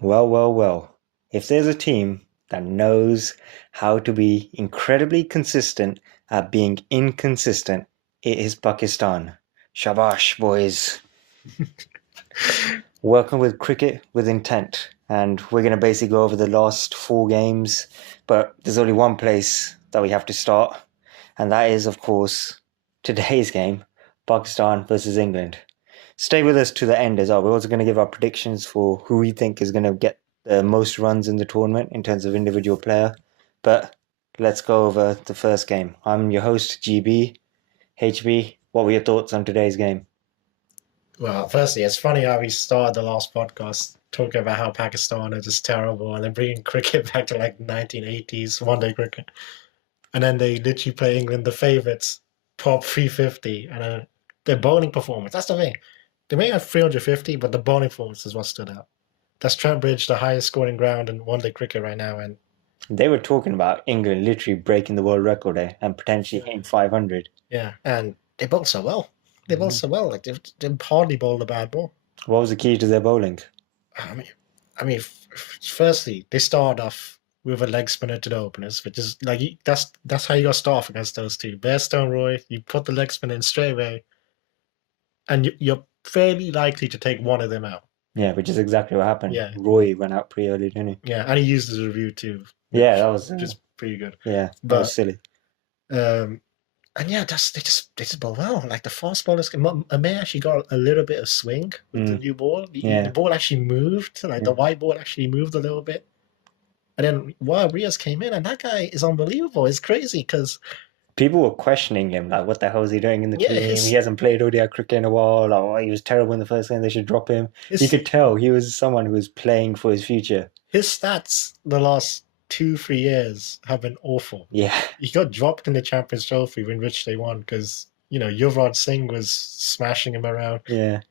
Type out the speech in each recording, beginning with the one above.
Well, well, well. If there's a team that knows how to be incredibly consistent at being inconsistent, it is Pakistan. Shabash, boys. Welcome with cricket with intent. And we're going to basically go over the last four games, but there's only one place that we have to start, and that is, of course, today's game, Pakistan versus England. Stay with us to the end as well. We're also going to give our predictions for who we think is going to get the most runs in the tournament in terms of individual player. But let's go over the first game. I'm your host, GB. HB, what were your thoughts on today's game? Well, firstly, it's funny how we started the last podcast talking about how Pakistan are just terrible and then bringing cricket back to like 1980s one-day cricket. And then they literally play England, the favourites, top 350. And then their bowling performance, that's the thing. They may have 350, but the bowling performance is what stood out. That's Trent Bridge, the highest scoring ground in one-day cricket right now. And They were talking about England literally breaking the world record there and potentially hitting 500. yeah, and they bowled so well. They bowled so well. Like they hardly bowled a bad ball. What was the key to their bowling? I mean, firstly, they started off with a leg spinner to the openers, which is like that's how you got to start off against those two. Bairstow, Roy, you put the leg spinner in straight away, and you're fairly likely to take one of them out. Yeah, which is exactly what happened. Yeah. Roy went out pretty early, didn't he? Yeah, and he used his review too. Yeah, that was just pretty good. Yeah, that was silly. And yeah, they just bowl well. Like the fast bowlers, Amir actually got a little bit of swing with the new ball. The ball actually moved. Like the white ball actually moved a little bit. And then Wild Rios came in, and that guy is unbelievable. It's crazy because people were questioning him, like, what the hell is he doing in the team? He hasn't played ODI cricket in a while. Like, oh, he was terrible in the first game. They should drop him. You could tell he was someone who was playing for his future. His stats the last 2-3 years have been awful. Yeah. He got dropped in the Champions Trophy in which they won because, Yuvraj Singh was smashing him around. Yeah.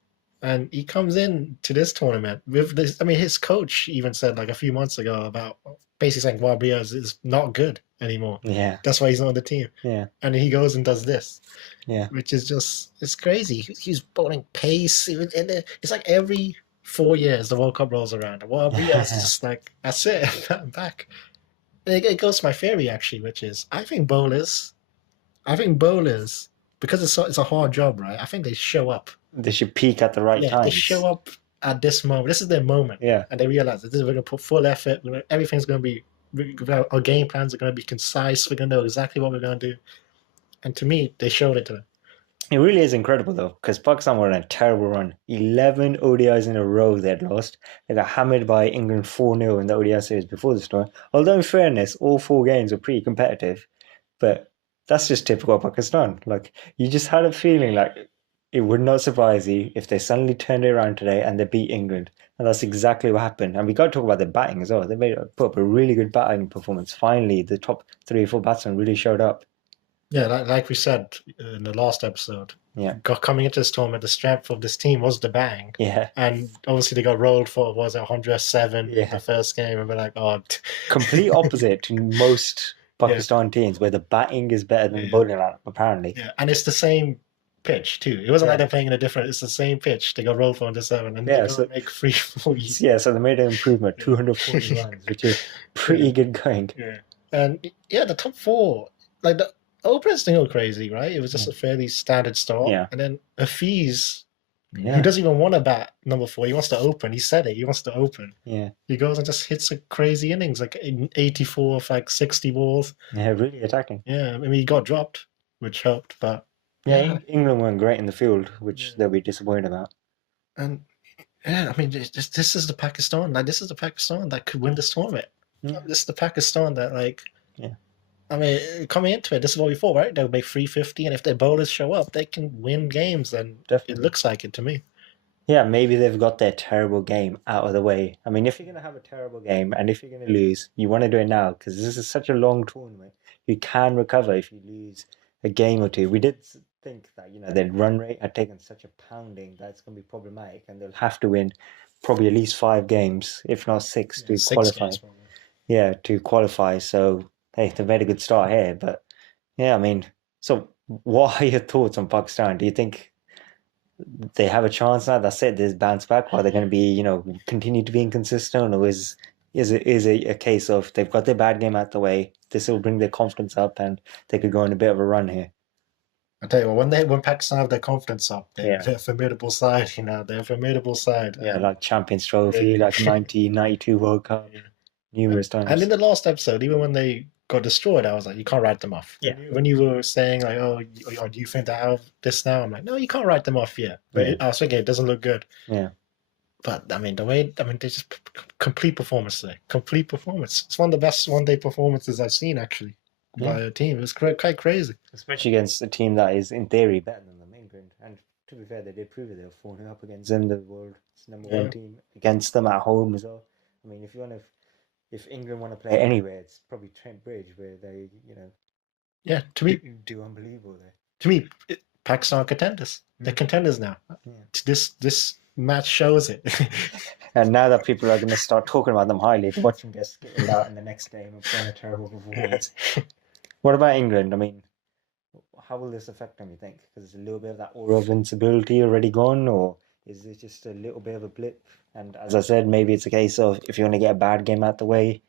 And he comes in to this tournament with this. I mean, his coach even said like a few months ago about basically saying Wild Rios is not good anymore. Yeah. That's why he's not on the team. Yeah. And he goes and does this. Yeah. Which is just, it's crazy. He's bowling pace. It's like every 4 years the World Cup rolls around. Wild Rios is just like, that's it, I'm back. It goes to my theory actually, which is I think bowlers, because it's a hard job, right? I think they show up. They should peak at the right time. They show up at this moment. This is their moment. Yeah. And they realize that we're going to put full effort. Everything's going to be, our game plans are going to be concise. We're going to know exactly what we're going to do. And to me, they showed it to them. It really is incredible though, because Pakistan were on a terrible run. 11 ODIs in a row they'd lost. They got hammered by England 4-0 in the ODI series before the storm. Although in fairness, all four games were pretty competitive. But that's just typical Pakistan. Like, you just had a feeling like it would not surprise you if they suddenly turned it around today and they beat England. And that's exactly what happened. And we got to talk about their batting as well. They put up a really good batting performance. Finally, the top 3 or 4 batsmen really showed up. Yeah, like we said in the last episode, coming into this tournament, the strength of this team was the bang. Yeah. And obviously they got rolled for, 107 in the first game, and we're like, oh. Complete opposite to most Pakistan teams, where the batting is better than the bowling lineup, apparently. Yeah, and it's the same pitch too. It wasn't like they're playing in a different, it's the same pitch. They got rolled for 107, and they got make 340. Yeah, so they made an improvement, 240 runs, which is pretty good going. Yeah. And the top 4, like the openers didn't go crazy, right? It was just a fairly standard start. Yeah. And then Hafiz, who doesn't even want to bat number 4, he wants to open. He said it, he wants to open. Yeah. He goes and just hits a crazy innings, like 84 of like 60 balls. Yeah, really attacking. Yeah, I mean, he got dropped, which helped, but... Yeah, England weren't great in the field, which they'll be disappointed about. And, I mean, this is the Pakistan. Like, this is the Pakistan that could win this tournament. Yeah. This is the Pakistan that, like... Yeah. I mean, coming into it, this is what we thought, right? They'll make 350, and if their bowlers show up, they can win games, and it looks like it to me. Yeah, maybe they've got their terrible game out of the way. I mean, if you're going to have a terrible game, and if you're going to lose, you want to do it now, because this is such a long tournament. You can recover if you lose a game or two. We did think that, their run rate had taken such a pounding that it's going to be problematic, and they'll have to win probably at least 5 games, if not 6, to qualify. Yeah, to qualify, so... Hey, they've made a good start here, but yeah, I mean, so what are your thoughts on Pakistan? Do you think they have a chance now. That's it. There's bounce back. Are they going to be, continue to be inconsistent, or is it a case of they've got their bad game out the way? This will bring their confidence up, and they could go on a bit of a run here. I tell you what, when Pakistan have their confidence up, Yeah, they're a formidable side. They're a formidable side. yeah, like Champions Trophy, Yeah. like 1992 World Cup, Yeah. numerous And in times. the last episode, even when they got destroyed, I was like, you can't write them off. Yeah. When you were saying like, oh, do you think they're out of this now? I'm like, no, you can't write them off yet. But Yeah. I was thinking it doesn't look good. Yeah. But I mean, they just complete performance today. Complete performance. It's one of the best one-day performances I've seen actually by a team. It was quite crazy. Especially against a team that is, in theory, better than them, England. And to be fair, they did prove it. They were 4-0 up against them, the world's number one team, against them at home as well. I mean, if England want to play anywhere, it's probably Trent Bridge where they, Yeah, to me, do unbelievable there. to me, Pakistan are contenders. They're contenders now. Yeah. This match shows it. And now that people are going to start talking about them highly, watch them get skittled out in the next game and play a terrible performance. What about England? I mean, how will this affect them, you think? Because there's a little bit of that aura of invincibility already gone, or is it just a little bit of a blip? And as I said, maybe it's a case of if you want to get a bad game out the way,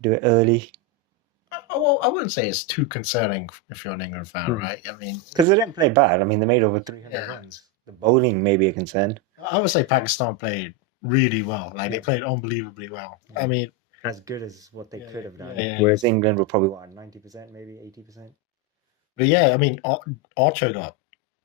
do it early. Well, I wouldn't say it's too concerning if you're an England fan, right? I mean, because they didn't play bad. I mean, they made over 300 runs. The bowling may be a concern. I would say Pakistan played really well. Like they played unbelievably well. I mean, as good as what they could have done. Yeah. Whereas England were probably 90%, maybe 80%. But yeah, I mean, Archer got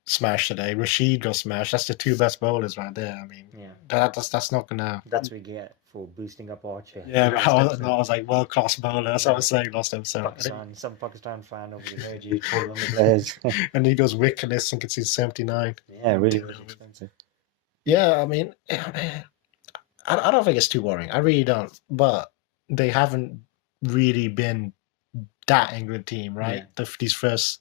smashed today. Rashid got smashed. That's the two best bowlers right there. I mean, that's not gonna. That's what we get for boosting up Archer. Yeah, I was like world class bowler. That's what I was saying last episode. Some Pakistan fan obviously heard you told on the players. And he goes wickedness and concede 79. Yeah, really expensive. Yeah, I mean, I don't think it's too worrying. I really don't. But they haven't really been that England team, right? These first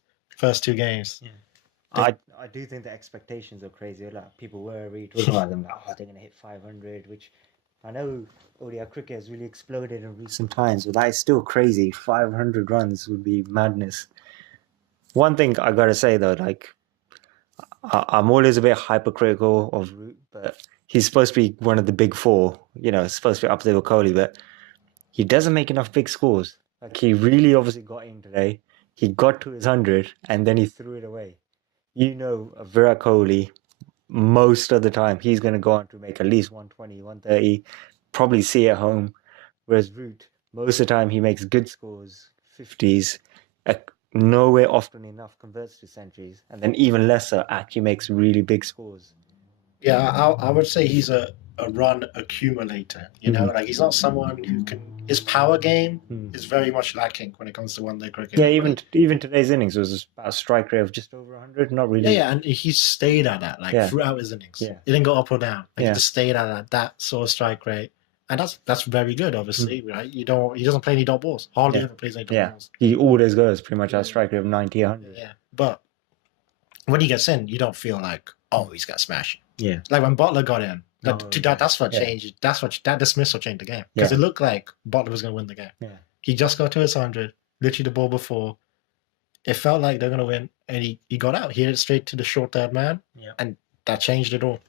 two games. Yeah. I do think the expectations are crazy. Like people were really talking about them, like, they're going to hit 500, which I know ODI cricket has really exploded in recent times, but that is still crazy. 500 runs would be madness. One thing I gotta say though, like I'm always a bit hypercritical of Root, but he's supposed to be one of the big four. Supposed to be up there with Kohli, but he doesn't make enough big scores. Like he really obviously got in today. He got to his 100 and then he threw it away. Virat Kohli, most of the time he's going to go on to make at least 120, 130, probably see at home. Whereas Root, most of the time he makes good scores, 50s, nowhere often enough converts to centuries, and then even lesser actually makes really big scores. Yeah, I would say he's a run accumulator. Like he's not someone who can. His power game is very much lacking when it comes to one-day cricket. Yeah, even today's innings was about a strike rate of just over 100. Not really. Yeah, and he stayed at that throughout his innings. Yeah, he didn't go up or down. He just stayed at that sort of strike rate, and that's very good. Obviously, right? He doesn't play any dot balls. Hardly ever plays any dot balls. He always goes pretty much at a strike rate of 90, 100. Yeah, but when he gets in, you don't feel like he's got smashing. Yeah, like when Butler got in. That's what changed. That dismissal changed the game because it looked like Butler was going to win the game. Yeah, he just got to his 100, literally the ball before. It felt like they're going to win, and he got out. He hit it straight to the short third man, and that changed it all.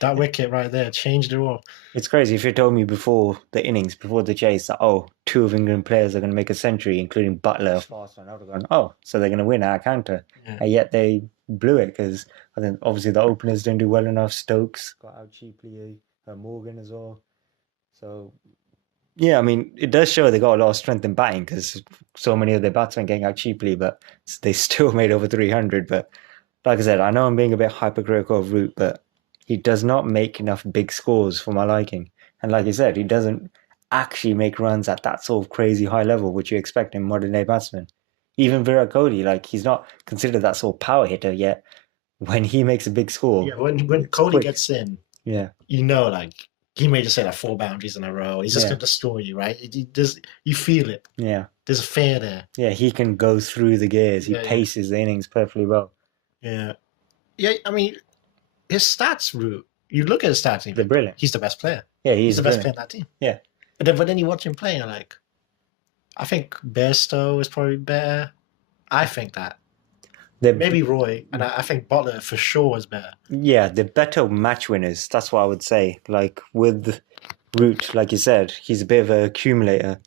That wicket right there changed it all. It's crazy. If you told me before the innings, before the chase, that two of England players are going to make a century, including Butler, fast one, I would have gone, so they're going to win our counter, and yet they blew it because I think obviously the openers didn't do well enough. Stokes got out cheaply, Morgan as well. So yeah, I mean it does show they got a lot of strength in batting because so many of their batsmen getting out cheaply, but they still made over 300. But like I said, I know I'm being a bit hypercritical of Root, but he does not make enough big scores for my liking. And like you said, he doesn't actually make runs at that sort of crazy high level, which you expect in modern day batsmen. Even Virat Kohli, like he's not considered that sort of power hitter yet. When he makes a big score, when Kohli gets in, like he may just say like 4 boundaries in a row. He's just gonna destroy you, right? You feel it. Yeah, there's a fear there. Yeah, he can go through the gears. He paces the innings perfectly well. Yeah. I mean, his stats, Root. You look at his stats, they're brilliant. He's the best player. Yeah, he's the best player in that team. Yeah, but then you watch him play, and you're like, I think Bairstow is probably better. I think that. Maybe Roy, and I think Butler for sure is better. Yeah, the better match winners. That's what I would say. Like with Root, like you said, he's a bit of an accumulator,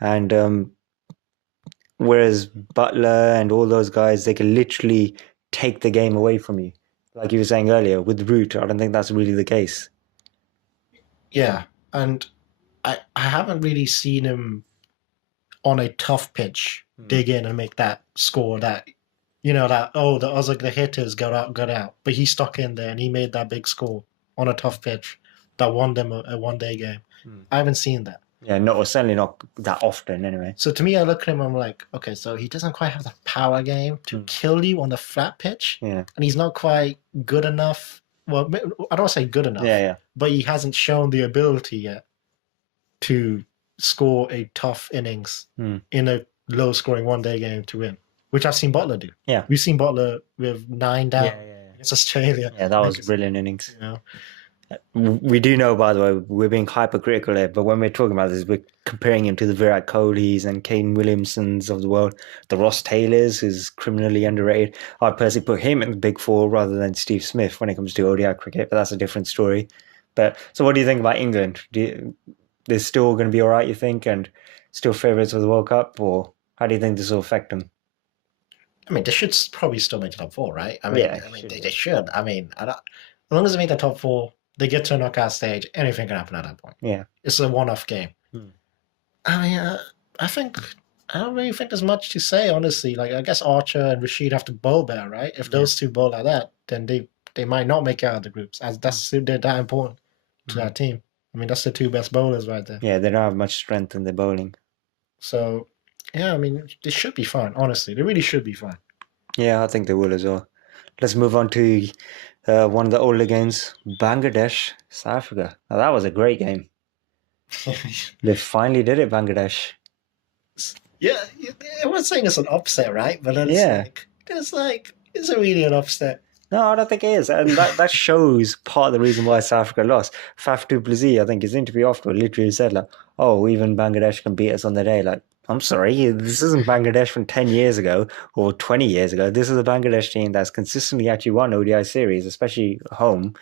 and whereas Butler and all those guys, they can literally take the game away from you. Like you were saying earlier, with Root, I don't think that's really the case. Yeah, and I haven't really seen him on a tough pitch dig in and make that score that that the hitters got out, but he stuck in there and he made that big score on a tough pitch that won them a 1 day game. I haven't seen that. Yeah, no, certainly not that often anyway. So to me, I look at him, I'm like, okay, so he doesn't quite have the power game to kill you on the flat pitch, Yeah, and he's not quite good enough. Well, I don't want to say good enough, yeah. but he hasn't shown the ability yet to score a tough innings in a low-scoring 1 day game to win, which I've seen Butler do. Yeah. We've seen Butler with 9 down Yeah. against Australia. Yeah, that was brilliant innings. You know, We do know, by the way, we're being hypercritical here, but when we're talking about this, we're comparing him to the Virat Kohlis and Kane Williamsons of the world, the Ross Taylors, who's criminally underrated. I'd personally put him in the big four rather than Steve Smith when it comes to ODI cricket, but that's a different story. But so, what do you think about England? They're still going to be all right, you think, and still favourites of the World Cup, or how do you think this will affect them? I mean, they should probably still make the top 4, right? I mean, Yeah, they should. I mean, as long as they make the top 4, they get to a knockout stage, anything can happen at that point. Yeah. It's a one-off game. I mean, I don't really think there's much to say, honestly. Like, I guess Archer and Rashid have to bowl better, right? If those two bowl like that, then they might not make it out of the groups. As they're that important to that team. I mean, that's the 2 best bowlers right there. Yeah, they don't have much strength in their bowling. So, yeah, I mean, they should be fine, honestly. They really should be fine. Yeah, I think they will as well. Let's move on to one of the older games, Bangladesh, South Africa. Now, that was a great game. They finally did it, Bangladesh. Yeah, everyone's saying it's an upset, right? But it's like, is it really an upset? No, I don't think it is. And that shows part of the reason why South Africa lost. Faf du Plessis, I think his interview afterward literally said, like, oh, even Bangladesh can beat us on the day. Like, I'm sorry, this isn't Bangladesh from 10 years ago or 20 years ago. This is a Bangladesh team that's consistently actually won ODI series, especially at home.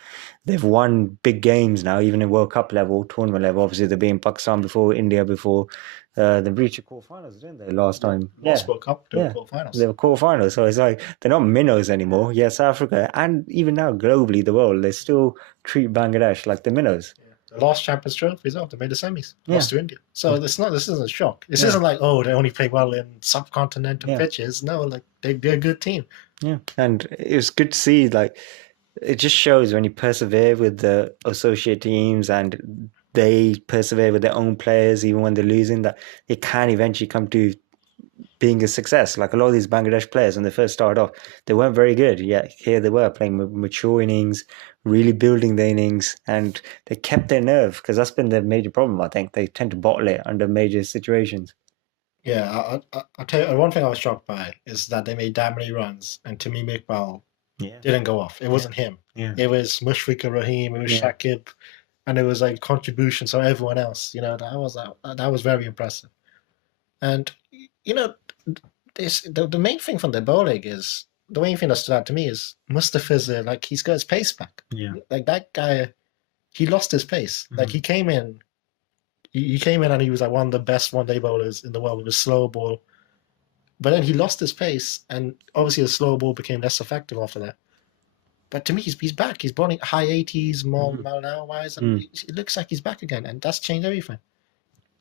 They've won big games now, even in World Cup level, tournament level. Obviously, they've been Pakistan before, India before. They reached the quarterfinals, didn't they, last time? Last World Cup, they were quarterfinals. They were quarterfinals, so it's like they're not minnows anymore. Yeah, South Africa, and even now globally, the world, they still treat Bangladesh like the minnows. The last Champions Trophy result, they made the semis, lost to India. So this isn't a shock. This isn't like, oh, they only play well in subcontinental pitches. No, like they're a good team. Yeah, and it was good to see. Like, it just shows when you persevere with the associate teams and they persevere with their own players, even when they're losing, that it can eventually come to being a success. Like a lot of these Bangladesh players, when they first started off, they weren't very good. Yet here they were playing mature innings, really building their innings, and they kept their nerve, because that's been the major problem, I think. They tend to bottle it under major situations. Yeah, I'll tell you, one thing I was shocked by is that they made that many runs, and Tamim Iqbal didn't go off. It wasn't him. Yeah. It was Mushfiqur Rahim, it was Shakib, and it was like contributions from everyone else. That was very impressive. And the main thing from the bowling is, the main thing that stood out to me is Mustafi's like, he's got his pace back. Yeah. Like that guy, he lost his pace. Like he came in and he was like one of the best 1 day bowlers in the world with a slow ball. But then he lost his pace, and obviously the slow ball became less effective after that. But to me, he's back. He's bowling high 80s, mile an hour wise, and it looks like he's back again, and that's changed everything.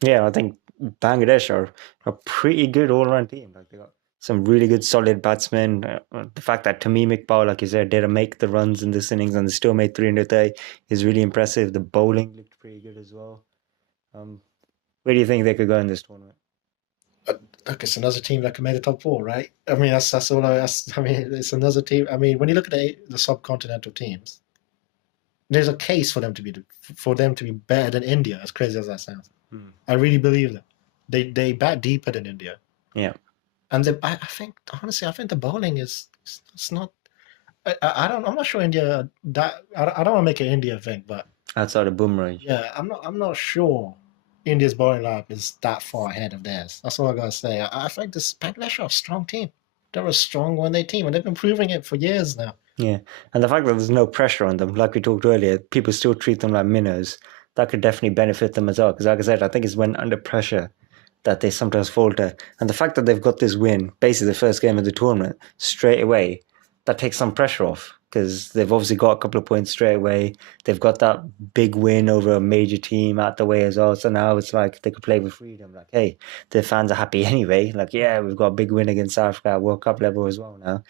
Yeah, I think Bangladesh are a pretty good all-round team. Like, they got some really good, solid batsmen. The fact that Tamim Iqbal, like you said, didn't make the runs in this innings and they still made 330 is really impressive. The bowling looked pretty good as well. Where do you think they could go in this tournament? Look, it's another team that can make the top 4, right? I mean, that's all. I mean, it's another team. I mean, when you look at the subcontinental teams, there's a case for them to be better than India. As crazy as that sounds, I really believe that they bat deeper than India. Yeah, and I think honestly, I think the bowling is it's not. I'm not sure India that I don't want to make an India thing, but outside of Bumrah. Yeah, I'm not sure India's bowling lineup is that far ahead of theirs. That's all I gotta say. I think this Bangladesh are a strong team. they're a strong one-day team, and they've been proving it for years now. Yeah, and the fact that there's no pressure on them, like we talked earlier, people still treat them like minnows. That could definitely benefit them as well. Because, like I said, I think it's when under pressure that they sometimes falter. And the fact that they've got this win, basically the first game of the tournament, straight away, that takes some pressure off. Because they've obviously got a couple of points straight away. They've got that big win over a major team out the way as well. So now it's like they could play with freedom. Like, hey, their fans are happy anyway. Like, yeah, we've got a big win against South Africa at World Cup level as well now.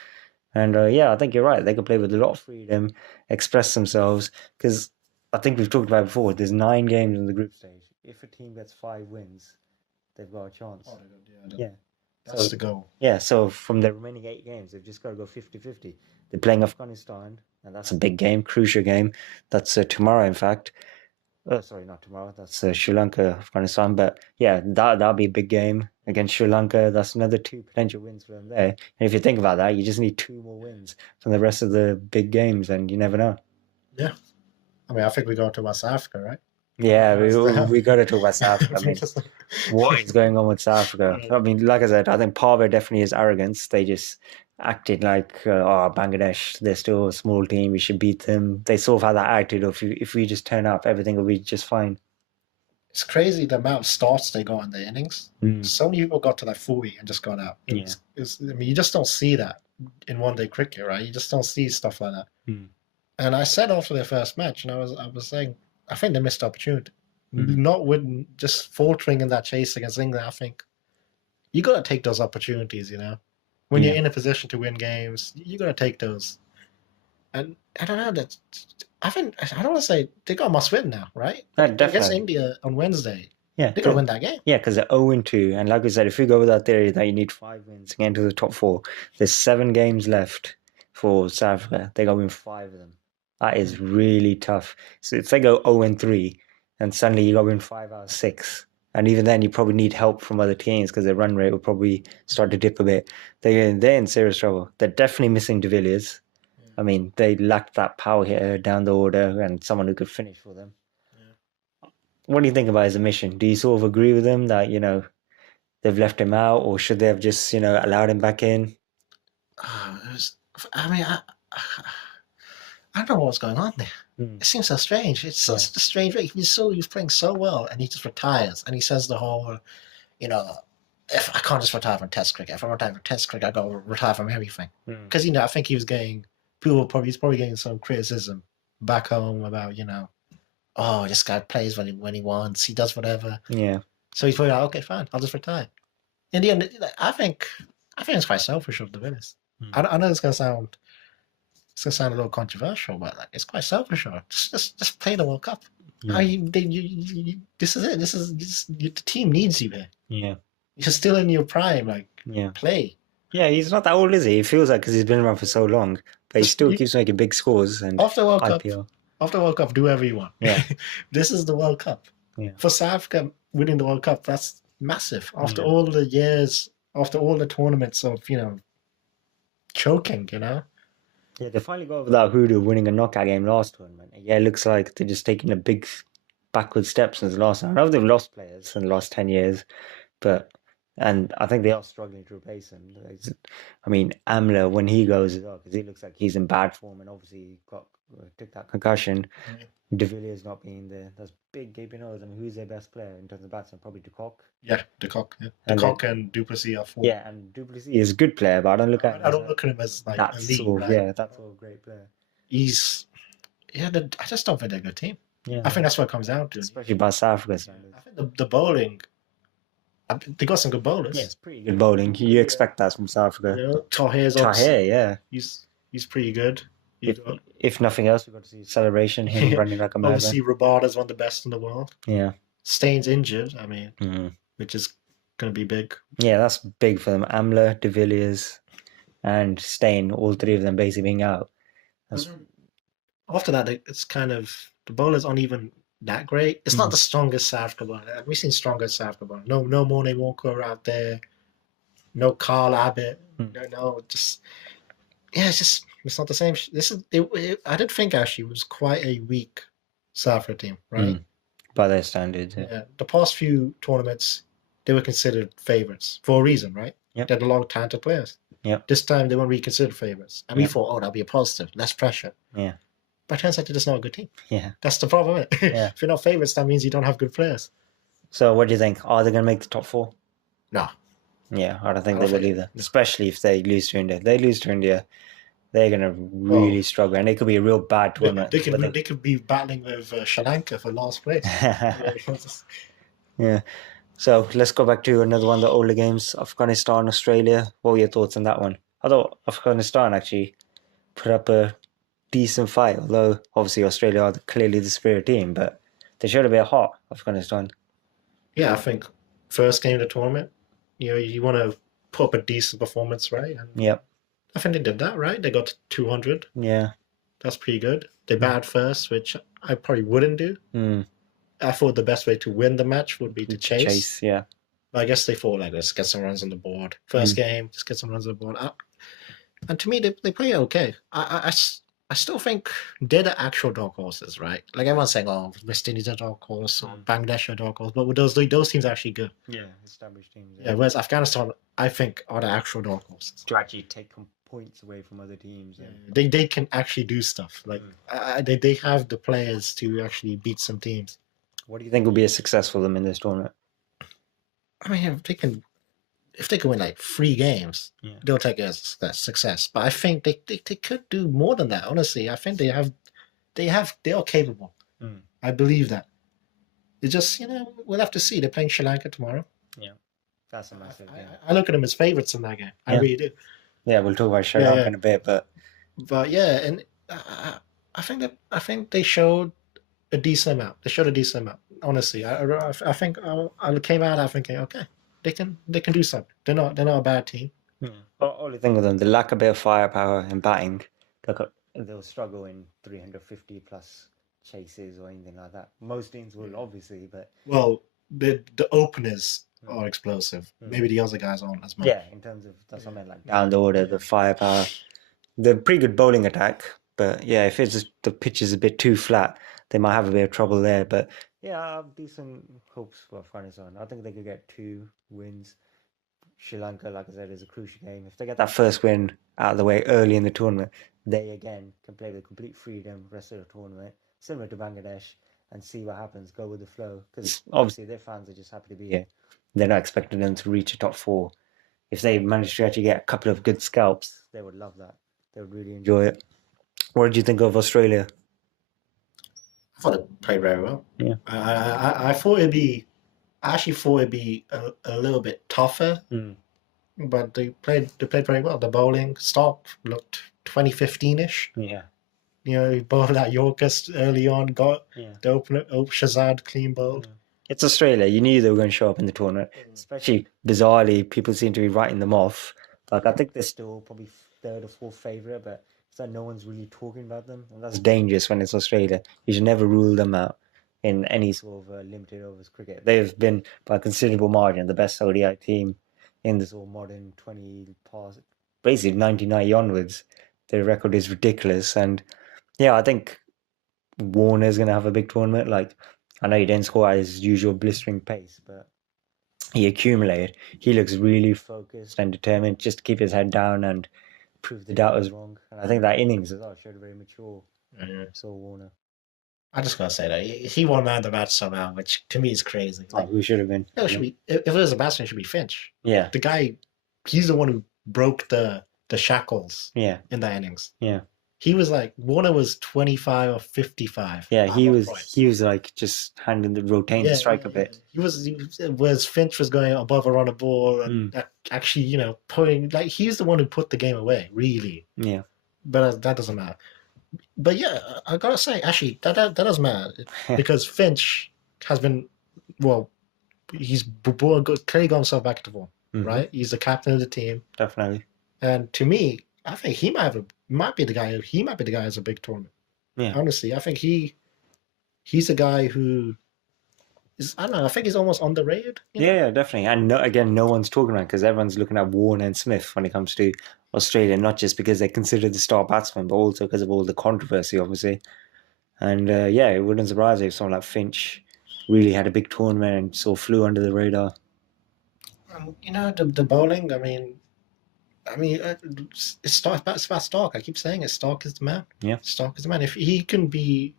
And yeah, I think you're right. They can play with a lot of freedom, express themselves. Because I think we've talked about it before. There's 9 games in the group stage. If a team gets 5 wins, they've got a chance. Oh, Yeah. that's So the goal. yeah, so from the remaining 8 games, they've just got to go 50-50. They're playing Afghanistan, and that's a big game, crucial game. That's tomorrow, in fact. Sorry, not tomorrow. That's Sri Lanka, Afghanistan. But yeah, that'll be a big game against Sri Lanka. That's another 2 potential wins for them there. And if you think about that, you just need 2 more wins from the rest of the big games, and you never know. Yeah, I mean, I think we got to West Africa, right? Yeah, That's we got to talk about South Africa. I mean, Just like- what is going on with South Africa? I mean, like I said, I think part of it definitely is arrogance. They just acted like, oh, Bangladesh, they're still a small team. We should beat them. They sort of had that attitude of if we just turn up, everything will be just fine. It's crazy the amount of starts they got in the innings. Mm. So many people got to like 40 and just got out. Yeah. I mean, you just don't see that in one-day cricket, right? You just don't see stuff like that. Mm. And I said after their first match, and I was saying, I think they missed the opportunity. Mm. Not with just faltering in that chase against England. I think you got to take those opportunities. When you're Yeah. in a position to win games, you got to take those. And I don't know that. I don't want to say they got must win now, right? Yeah, Against definitely. India on Wednesday, Yeah, they got to win that game. yeah, because they're 0-2. And like we said, if we go with that theory that you need 5 wins to get into the top 4, there's 7 games left for South Africa. They got to win 5 of them. That is really tough. So if they go 0-3, and suddenly you got to win 5 out of 6. And even then, you probably need help from other teams because their run rate will probably start to dip a bit. They're in serious trouble. They're definitely missing De Villiers. I mean, they lacked that power hitter down the order and someone who could finish for them. What do you think about his omission? Do you sort of agree with him that, they've left him out, or should they have just, allowed him back in? I mean, I don't know what's going on there. Mm. It seems so strange. It's such a strange way. He's playing so well, and he just retires, and he says the whole, if I can't just retire from Test cricket. If I retire from Test cricket, I got to retire from everything. Because I think he was getting he's probably getting some criticism back home about oh, this guy plays when he wants, he does whatever. Yeah. So he's probably like, okay, fine, I'll just retire. In the end, I think it's quite selfish of the Villiers. I know it's gonna sound a little controversial, but like it's quite selfish. Just play the World Cup. Yeah. This is it. The team needs you here. Yeah. You're still in your prime. Like play. Yeah, he's not that old, is he? It feels like because he's been around for so long, but he still keeps making big scores and after World IPL. Cup. After World Cup, do whatever you want. Yeah. This is the World Cup. Yeah. For South Africa winning the World Cup, that's massive. After all the years, after all the tournaments of choking, Yeah, they finally got over that hoodoo winning a knockout game last tournament. Yeah, it looks like they're just taking a big backward step since the last time. I know they've lost players in the last 10 years, and I think they are struggling to replace him. I mean, Amla, when he goes as well, because he looks like he's in bad form, and obviously he took that concussion. De Villiers not being there. That's big gaping holes. I mean, who's their best player in terms of batsmen? Probably De Kock. Yeah, De Kock. Yeah. De Kock and Du Plessis are 4. Yeah, and Du Plessis is a good player, but I don't look at him. I don't look at him as like that elite. sort of, right? That's a great player. I just don't think they're a good team. Yeah, I think that's what it comes down to. Especially by South Africa standards. I think the bowling. They got some good bowlers. Yeah, it's pretty good bowling. You expect that from South Africa. Tahir, yeah. He's pretty good. If nothing else, we've got to see celebration, him running like a madman. Obviously, Rabada's one of the best in the world. Yeah. Staines injured, which is going to be big. Yeah, that's big for them. Amla, De Villiers, and Steyn, all 3 of them basically being out. After that, it's kind of, the bowlers aren't even that great. It's not the strongest South Africa bowler. We've seen stronger South Africa bowler. No Morne Walker out there. No Carl Abbott. It's not the same. I did think actually it was quite a weak South Africa team, right? By their standards, yeah. The past few tournaments, they were considered favourites for a reason, right? Yep. They had a lot of talented players. Yep. This time they won't be considered favourites. And we Yep. thought, oh, that'll be a positive, less pressure. Yeah. But it turns out they're just not a good team. Yeah. That's the problem. Isn't it? Yeah. If you're not favourites, that means you don't have good players. So what do you think? Are they going to make the top 4? No. Yeah, I don't think I they don't will think- either. no. Especially if they lose to India. They lose to India, they're going to really struggle, and it could be a real bad tournament. They could be battling with Sri Lanka for last place. Yeah. So let's go back to another one of the older games, Afghanistan, Australia. What were your thoughts on that one? I thought Afghanistan actually put up a decent fight, although obviously Australia are clearly the superior team, but they showed a bit of heart, Afghanistan. Yeah, I think first game of the tournament, you want to put up a decent performance, right? And Yep. I think they did that, right? They got 200. Yeah. That's pretty good. They batted first, which I probably wouldn't do. I thought the best way to win the match would be to chase. Yeah. But I guess they thought, like, let's get some runs on the board. First game, just get some runs on the board. And to me, they play okay. I still think they're the actual dark horses, right? Like everyone's saying, oh, West Indies are dark horse or Bangladesh are dark horse, but those teams are actually good. Yeah, established teams. Yeah, whereas Afghanistan, I think, are the actual dark horses. To actually take points away from other teams. They can actually do stuff. Like they have the players to actually beat some teams. What do you think will be a success for them in this tournament? I mean, if they can win like 3 games, they'll take it as a success. But I think they could do more than that. Honestly, I think they are capable. I believe that. It's just we'll have to see. They're playing Sri Lanka tomorrow. Yeah, that's a massive game. I look at them as favourites in that game. I really do. Yeah, we'll talk about Sri Lanka in a bit, but yeah, and I think they showed a decent amount. They showed a decent amount. Honestly, I think I came out thinking, okay, they can do something. They're not a bad team. Only thing with them, the lack of bit of firepower in batting, they'll struggle in 350 plus chases or anything like that. Most teams will, obviously, but the openers are explosive. Maybe the other guys aren't as much. Yeah, in terms of that's what I meant, like down the order, the firepower, the pretty good bowling attack. But yeah, if it's just the pitch is a bit too flat, they might have a bit of trouble there. But yeah, I have decent hopes for Afghanistan. I think they could get 2 wins. Sri Lanka, like I said, is a crucial game. If they get that first win out of the way early in the tournament, they again can play with complete freedom rest of the tournament, similar to Bangladesh, and see what happens. Go with the flow, because obviously their fans are just happy to be here. They're not expecting them to reach a top 4. If they manage to actually get a couple of good scalps, they would love that. They would really enjoy it. What did you think of Australia? I thought they played very well. Yeah. I thought it'd be. I actually thought it'd be a little bit tougher, but they played very well. The bowling stock looked 2015-ish. Yeah. He bowled that Yorker early on, got the opener, Shazad clean bowled. It's Australia. You knew they were going to show up in the tournament. Especially bizarrely, people seem to be writing them off. Like I think they're still probably 3rd or 4th favourite, but it's like no one's really talking about them, and that's dangerous when it's Australia. You should never rule them out in any sort of limited overs cricket. They've been by a considerable margin the best ODI team in this all modern 20 past, basically 1990 onwards. Their record is ridiculous, and yeah, I think Warner's going to have a big tournament. Like, I know he didn't score at his usual blistering pace, but he accumulated. He looks really focused and determined just to keep his head down and prove the doubters wrong. And I think that innings as well showed a very mature Saul Warner. I just gotta say that he won man of the match somehow, which to me is crazy. Like, who should have been? No, it should be, if it was a batsman, it should be Finch. Yeah. The guy, he's the one who broke the shackles in that innings. Yeah. He was like, Warner was 25 or 55. Yeah, he was like just handling the rotating the strike a bit. He was Finch was going above or on a ball and actually, putting, like, he's the one who put the game away, really. Yeah. But that doesn't matter. But yeah, I gotta say, actually, that does matter because Finch has been, he's clearly got himself back to form, right? He's the captain of the team, definitely. And to me, I think he might be the guy. He might be the guy who's a big tournament. Yeah. Honestly, I think he's a guy who is. I don't know. I think he's almost underrated. Yeah, definitely. And no one's talking about it because everyone's looking at Warner and Smith when it comes to Australia, not just because they're considered the star batsman, but also because of all the controversy, obviously. And it wouldn't surprise me if someone like Finch really had a big tournament and sort of flew under the radar. The bowling. I mean, I mean, it's Stark. It's about Stark. I keep saying it. Stark is the man. Yeah, Stark is the man. If he can be,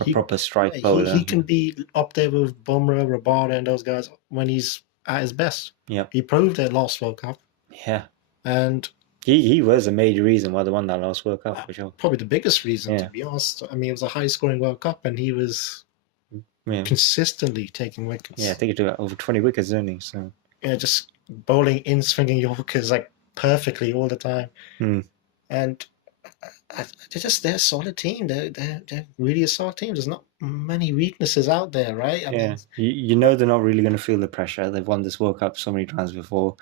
a he proper strike he bowler. can be up there with Bumrah, Rabada, and those guys when he's at his best. Yeah, He proved it last World Cup, yeah. and He was a major reason why they won that last World Cup for sure. probably the biggest reason, to Yeah, be honest. I mean, it was a high-scoring World Cup, and he was yeah, consistently taking yeah. I wickets. think he took over 20 wickets, didn't he? So, Just bowling in swinging Yorkers like perfectly all the time. hmm. And they're a solid team. They're really a solid team. There's not many weaknesses out there, right? I Yeah, mean, you know they're not really going to feel the pressure. They've won this World Cup so many times before.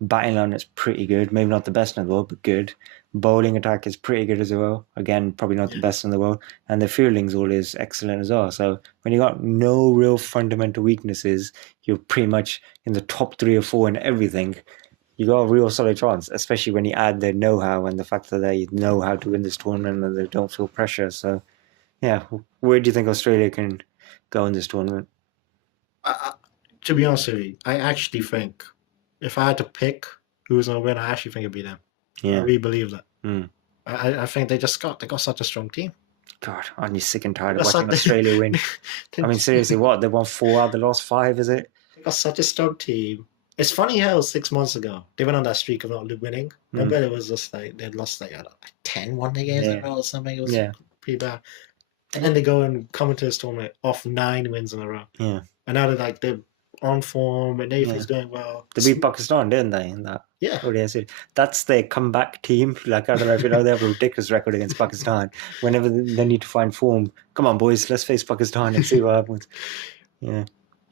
Batting line is pretty good. Maybe not the best in the world, but good. Bowling attack is pretty good as well. Again, probably not the yeah. best in the world. And the fielding's always excellent as well. So when you got no real fundamental weaknesses, you're pretty much in the top 3 or 4 in everything. You got a real solid chance, especially when you add their know-how and the fact that they know how to win this tournament and they don't feel pressure. So yeah, where do you think Australia can go in this tournament? I, to be honest with you, I actually think if I had to pick who's gonna win, I actually think it'd be them. I Yeah. really believe that. Mm. I think they got such a strong team. God, aren't you sick and They tired of got watching such Australia win? I mean, they seriously, what? They won 4 out of the last 5, is it? got such a strong team. It's funny how 6 months ago they went on that streak of not winning. Mm. Remember, it was just like they'd lost like, I don't know, like 10 one-day games in a Yeah. row or something. It was Yeah. pretty bad. And then they go and come into this tournament off 9 wins in a row. Yeah. And now they're on form and Yeah. everything's going well. They beat Pakistan, didn't they? In that Yeah. ODI series. That's their comeback team. Like, I don't know if you know, they have a ridiculous record against Pakistan. Whenever they need to find form, come on, boys, let's face Pakistan and see what happens. Yeah.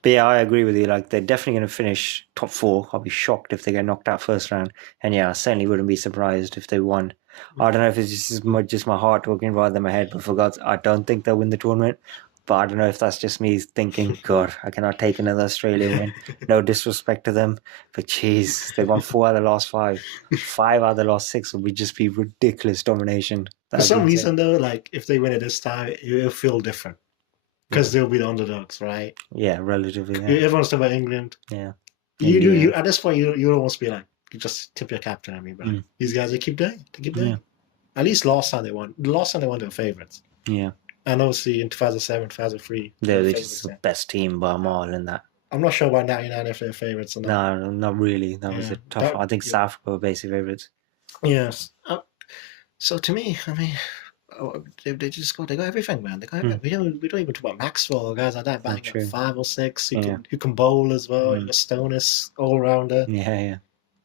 But yeah, I agree with you. Like, they're definitely going to finish top 4. I'll be shocked if they get knocked out first round. And yeah, I certainly wouldn't be surprised if they won. I don't know if it's just my heart talking rather than my head, but for God's, I don't think they'll win the tournament. But I don't know if that's just me thinking, God, I cannot take another Australia win. No disrespect to them, but jeez, they won 4 out of the last 5. 5 out of the last 6 would just be ridiculous domination. For That'd be some insane. reason, though, like if they win it this time, it'll feel different because they'll be the underdogs, right? Yeah, relatively. Yeah, Everyone's talking about England. yeah. You India. at this point, you almost be like, you just tip your captain at me, bro. Mm. These guys, they keep doing, they keep doing. Yeah, At least last time they won. The last time they won, they were favorites. yeah. And obviously in 2007, 2003, They're were just the yeah. best team by a mile in that. I'm not sure about 99 if they're favorites or not. No, not really. That was a tough one. I think South Africa were basically favourites. Yes. So to me, I mean, they got everything, man. They got everything. We don't even talk about Maxwell or guys like that batting at 5 or 6. You can bowl as well. You got Stonis all rounder. Yeah.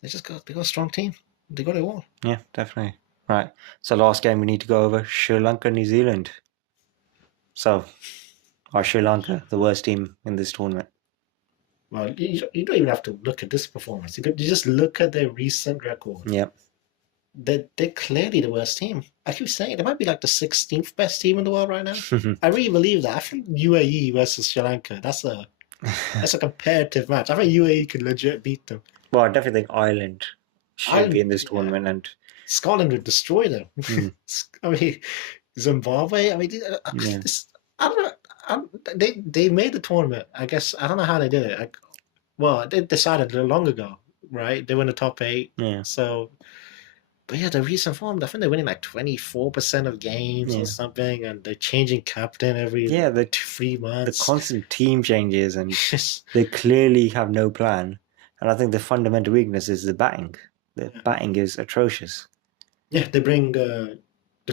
They got a strong team. They got it all. Yeah, definitely. Right. So last game we need to go over Sri Lanka, New Zealand. So, are Sri Lanka the worst team in this tournament? Well, you don't even have to look at this performance. You just look at their recent record. Yep. They're clearly the worst team. I keep saying they might be like the 16th best team in the world right now. I really believe that. I think UAE versus Sri Lanka, that's a comparative match. I think UAE could legit beat them. Well, I definitely think Ireland should be in this tournament, and Scotland would destroy them. I mean, Zimbabwe. I mean, I don't know. They made the tournament. I guess I don't know how they did it. Well, they decided a little long ago, right? They were in the top 8. Yeah. So, but yeah, the recent form. I think they're winning like 24% of games or something, and they're changing captain every 3 months. The constant team changes, and they clearly have no plan. And I think the fundamental weakness is the batting. The batting is atrocious. Yeah, they bring the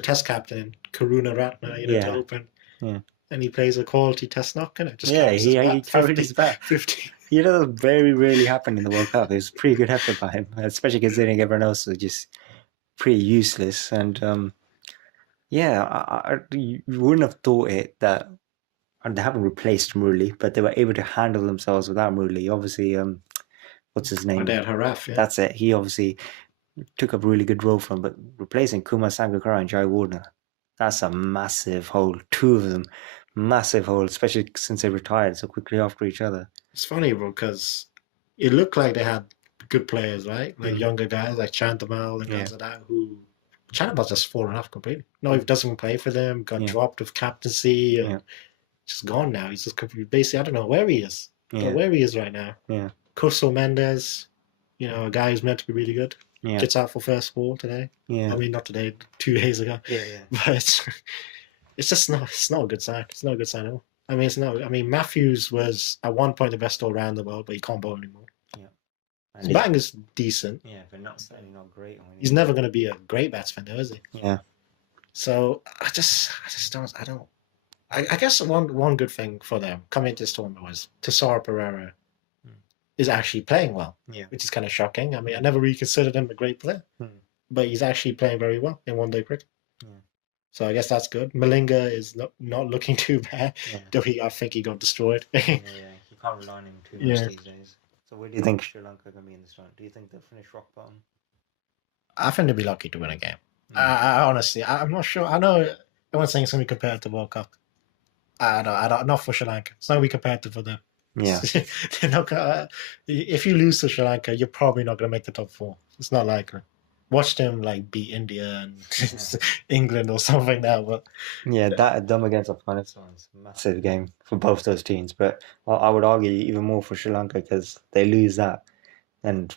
test captain Karuna Ratna, to open. Yeah. And he plays a quality test knock, and it just he carried his bat. 50. That very rarely happened in the World Cup. It was a pretty good effort by him, especially considering everyone else was just pretty useless. And you wouldn't have thought it that, and they haven't replaced Murli, but they were able to handle themselves without Murli. Obviously, what's his name? Haraf, yeah. That's it. He obviously took up a really good role for him, but replacing Kumar Sangakkara and Jai Wardner, that's a massive hole. 2 of them, massive hole, especially since they retired so quickly after each other. It's funny, bro, because it looked like they had good players, right? Like younger guys like Chantamal and guys like that who Chantamal's just fallen off completely. No, he doesn't play for them, got dropped with captaincy, and just gone now. He's just basically, I don't know where he is. I don't know where he is right now. Yeah. Coso Mendes, a guy who's meant to be really good. Yeah. gets out for first ball today. Yeah. I mean, not today, 2 days ago. Yeah. But it's just not. It's not a good sign. It's not a good sign at all. I mean, it's no. I mean, Matthews was at one point the best all round the world, but he can't bowl anymore. Yeah. His And batting is decent. yeah, but not certainly not great. He's never going to be a great batsman, though, is he? Yeah. So I just don't. I don't. I guess one good thing for them coming into this tournament was Tesoro Pereira is actually playing well, Yeah. which is kind of shocking. I mean, I never really considered him a great player, but he's actually playing very well in one-day cricket. Yeah. So I guess that's good. Malinga is not looking too bad, though I think he got destroyed. Yeah, you can't rely on him too much these days. So where do you think Sri Lanka can be in this round? Do you think they'll finish rock bottom? I think they'll be lucky to win a game. I honestly, I'm not sure. I know everyone's saying it's going to be compared to World Cup. I don't. Not for Sri Lanka. It's not going to be compared for them. Yeah. They're not gonna, if you lose to Sri Lanka, you're probably not going to make the top 4. It's not likely. Watch them like beat India and England or something now. But yeah, that them against Afghanistan is a massive game for both those teams. But I would argue even more for Sri Lanka because they lose that, and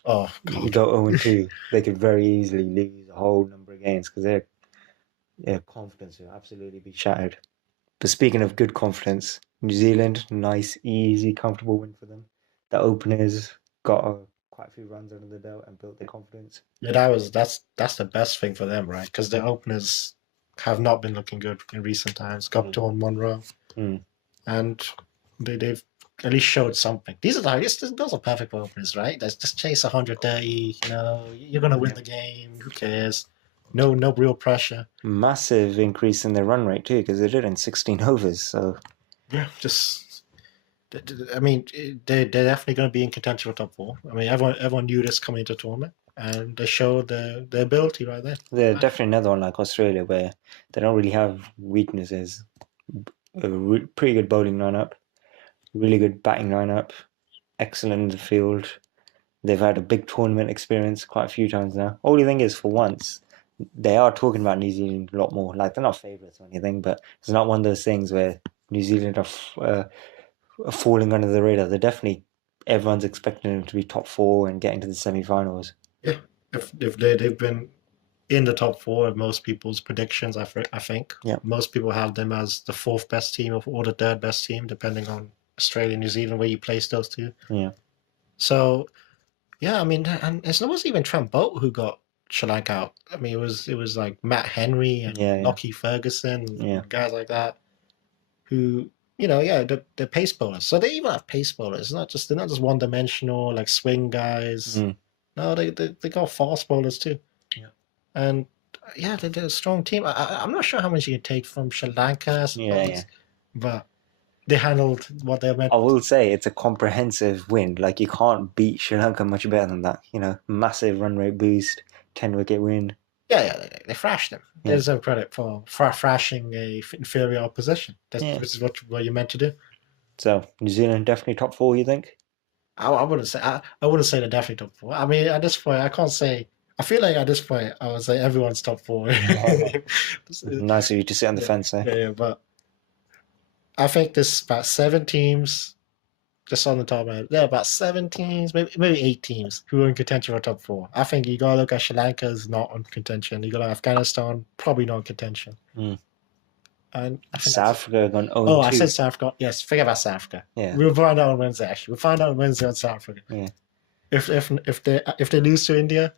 you go 0-2, they could very easily lose a whole number of games because their confidence will absolutely be shattered. But speaking of good confidence, New Zealand, nice, easy, comfortable win for them. The openers got quite a few runs under the belt and built their confidence. Yeah, that's the best thing for them, right? Because their openers have not been looking good in recent times. Gupta and Monroe, and they've at least showed something. Those are perfect for openers, right? Just chase 130. You know, you're gonna win the game. Who cares? No real pressure. Massive increase in their run rate too, because they did it in 16 overs. So yeah, I mean, they're definitely going to be in contention for top 4. I mean, everyone knew this coming into the tournament, and they showed their ability right there. They're definitely another one like Australia, where they don't really have weaknesses. A pretty good bowling lineup, really good batting lineup, excellent in the field. They've had a big tournament experience quite a few times now. Only thing is, for once, they are talking about New Zealand a lot more. Like, they're not favourites or anything, but it's not one of those things where New Zealand are falling under the radar. They're definitely, everyone's expecting them to be top 4 and getting to the semi-finals. Yeah, if they've been in the top 4 of most people's predictions, I think. Yeah. Most people have them as the 4th best team or the 3rd best team, depending on Australia and New Zealand, where you place those two. Yeah. So, yeah, I mean, and it wasn't even Trent Bolt who got Sri Lanka out. I mean, it was like Matt Henry and Lockie Ferguson, and guys like that, who, you know, they're pace bowlers. So they even have pace bowlers. They're not just one dimensional like swing guys. No, they got fast bowlers too. Yeah. And yeah, they're a strong team. I'm not sure how much you can take from Sri Lanka, but they handled what they meant. I will say it's a comprehensive win. Like, you can't beat Sri Lanka much better than that. You know, massive run rate boost, 10-wicket win. Yeah, they thrashed them. They deserve credit for thrashing a inferior opposition. This is what you're meant to do. So New Zealand definitely top 4, you think? I wouldn't say they're definitely top 4. I mean, at this point, I can't say. I feel like at this point, I would say everyone's top 4. Nice of you to sit on the fence there. Yeah, but I think there's about 7 teams, just on the top of my head. There are about 7 teams, maybe 8 teams who are in contention for top 4. I think you gotta look at Sri Lanka's not on contention. You got Afghanistan, probably not in contention. And I think South Africa gone 0-2. Oh, I said South Africa. Yes, forget about South Africa. Yeah. We'll find out on Wednesday. Actually, we'll find out on Wednesday on South Africa. Yeah. If they lose to India,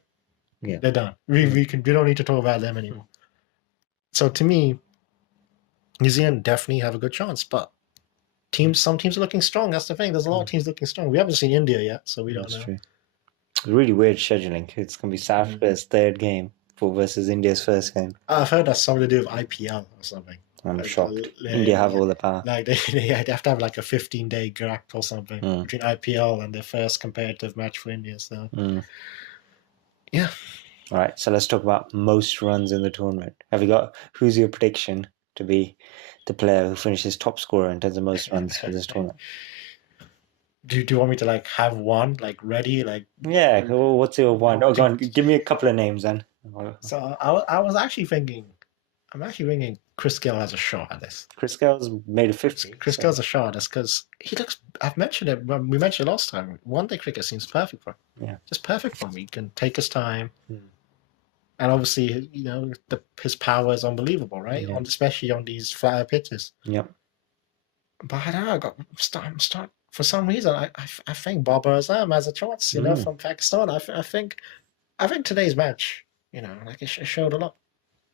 they're done. We don't need to talk about them anymore. So to me, New Zealand definitely have a good chance, but some teams are looking strong. That's the thing. There's a lot of teams looking strong. We haven't seen India yet, so we don't know. True. It's really weird scheduling. It's gonna be South Africa's 3rd game versus India's 1st game. I've heard that's something to do with IPL or something. I'm shocked. India have all the power. Like they have to have like a 15-day gap or something between IPL and their first competitive match for India. So yeah. All right, so let's talk about most runs in the tournament. Who's your prediction to be the player who finishes top scorer in terms of most runs for this tournament? Do you want me to like have one like ready? Like what's your one? Oh, go on, give me a couple of names then. So I was actually thinking. I'm actually thinking Chris Gayle has a shot at this. Chris Gale's made a 50. Chris So, Gale's a shot at this because he looks. I've mentioned it when we mentioned it last time. One day cricket seems perfect for him. yeah. Just perfect for him. He can take his time, Hmm. and obviously, his power is unbelievable, right? Yeah. Especially on these flatter pitches. Yep. But I don't know. I'm start for some reason. I think Babar Azam has a chance. From Pakistan. I think today's match. Like it showed a lot.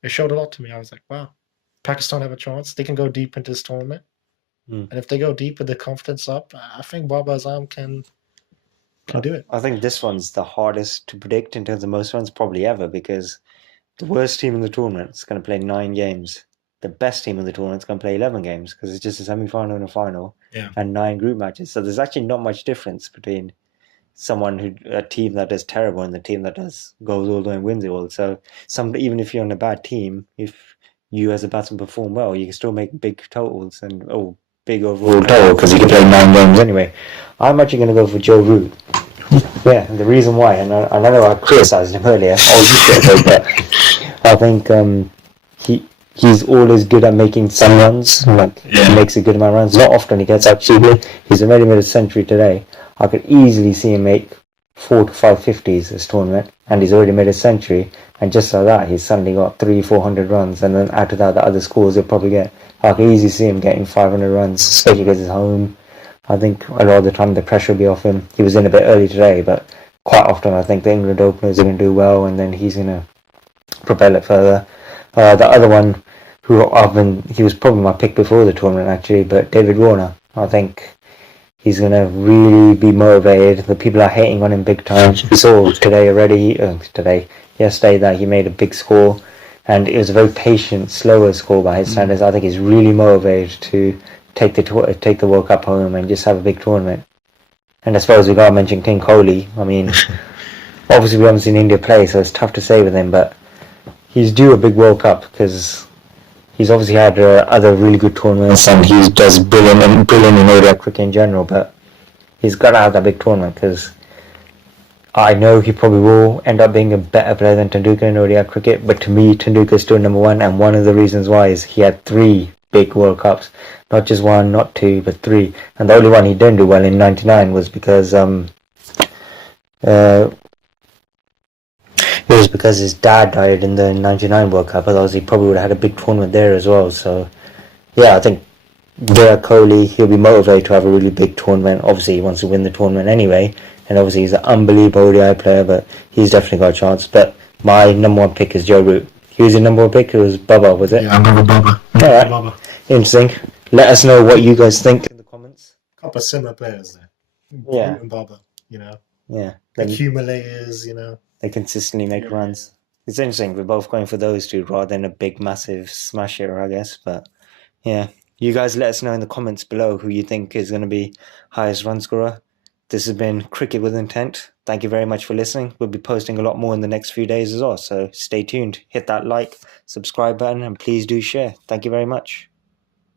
It showed a lot to me. I was like, wow, Pakistan have a chance. They can go deep into this tournament, and if they go deep with the confidence up, I think Babar Azam can do it. I think this one's the hardest to predict in terms of most runs probably ever, because the worst team in the tournament is going to play 9 games. The best team in the tournament is going to play 11 games, because it's just a semi-final and a final, and 9 group matches. So there's actually not much difference between a team that does terrible and the team that goes all the way and wins it all. So even if you're on a bad team, if you as a batsman perform well, you can still make big totals and big overall total, because you can play 9 games anyway. I'm actually going to go for Joe Root. Yeah, and the reason why, and I know I criticised him earlier, but I think he's always good at making some runs. He makes a good amount of runs. Not often he gets out cheaply. He's already made a century today. I could easily see him make 4 to 5 50s this tournament, and he's already made a century. And just like that, he's suddenly got 300-400 runs, and then out of that, the other scores he'll probably get. I could easily see him getting 500 runs, especially because he's home. I think a lot of the time the pressure will be off him. He was in a bit early today, but quite often I think the England openers are going to do well, and then he's going to propel it further. The other one, he was probably my pick before the tournament actually, but David Warner. I think he's going to really be motivated. The people are hating on him big time. We saw yesterday, that he made a big score, and it was a very patient, slower score by his standards. I think he's really motivated to take the World Cup home and just have a big tournament. And I suppose we got to mention King Kohli. I mean, obviously we haven't seen India play, so it's tough to say with him, but he's due a big World Cup, because he's obviously had other really good tournaments, and he does brilliant in ODI cricket in general, but he's got to have that big tournament, because I know he probably will end up being a better player than Tendulkar in ODI cricket, but to me, Tendulkar is still number 1, and one of the reasons why is he had 3 big World Cups. Not just 1, not 2, but 3. And the only one he didn't do well in 99 was because it was because his dad died in the 99 World Cup. Otherwise he probably would have had a big tournament there as well. So yeah, I think Virat Kohli, he'll be motivated to have a really big tournament. Obviously he wants to win the tournament anyway, and obviously he's an unbelievable ODI player, but he's definitely got a chance. But my number 1 pick is Joe Root. He was your number 1 pick? It was Bubba, was it? Yeah, I'm going with Bubba. Alright. Bubba. Interesting. Let us know what you guys think in the comments. A couple of similar players there. Yeah. Root and Bubba, Yeah. Accumulators, They consistently make runs. It's interesting. We're both going for those two rather than a big, massive smash hitter, I guess. But yeah, you guys let us know in the comments below who you think is going to be highest run scorer. This has been Cricket with Intent. Thank you very much for listening. We'll be posting a lot more in the next few days as well. So stay tuned. Hit that like, subscribe button, and please do share. Thank you very much.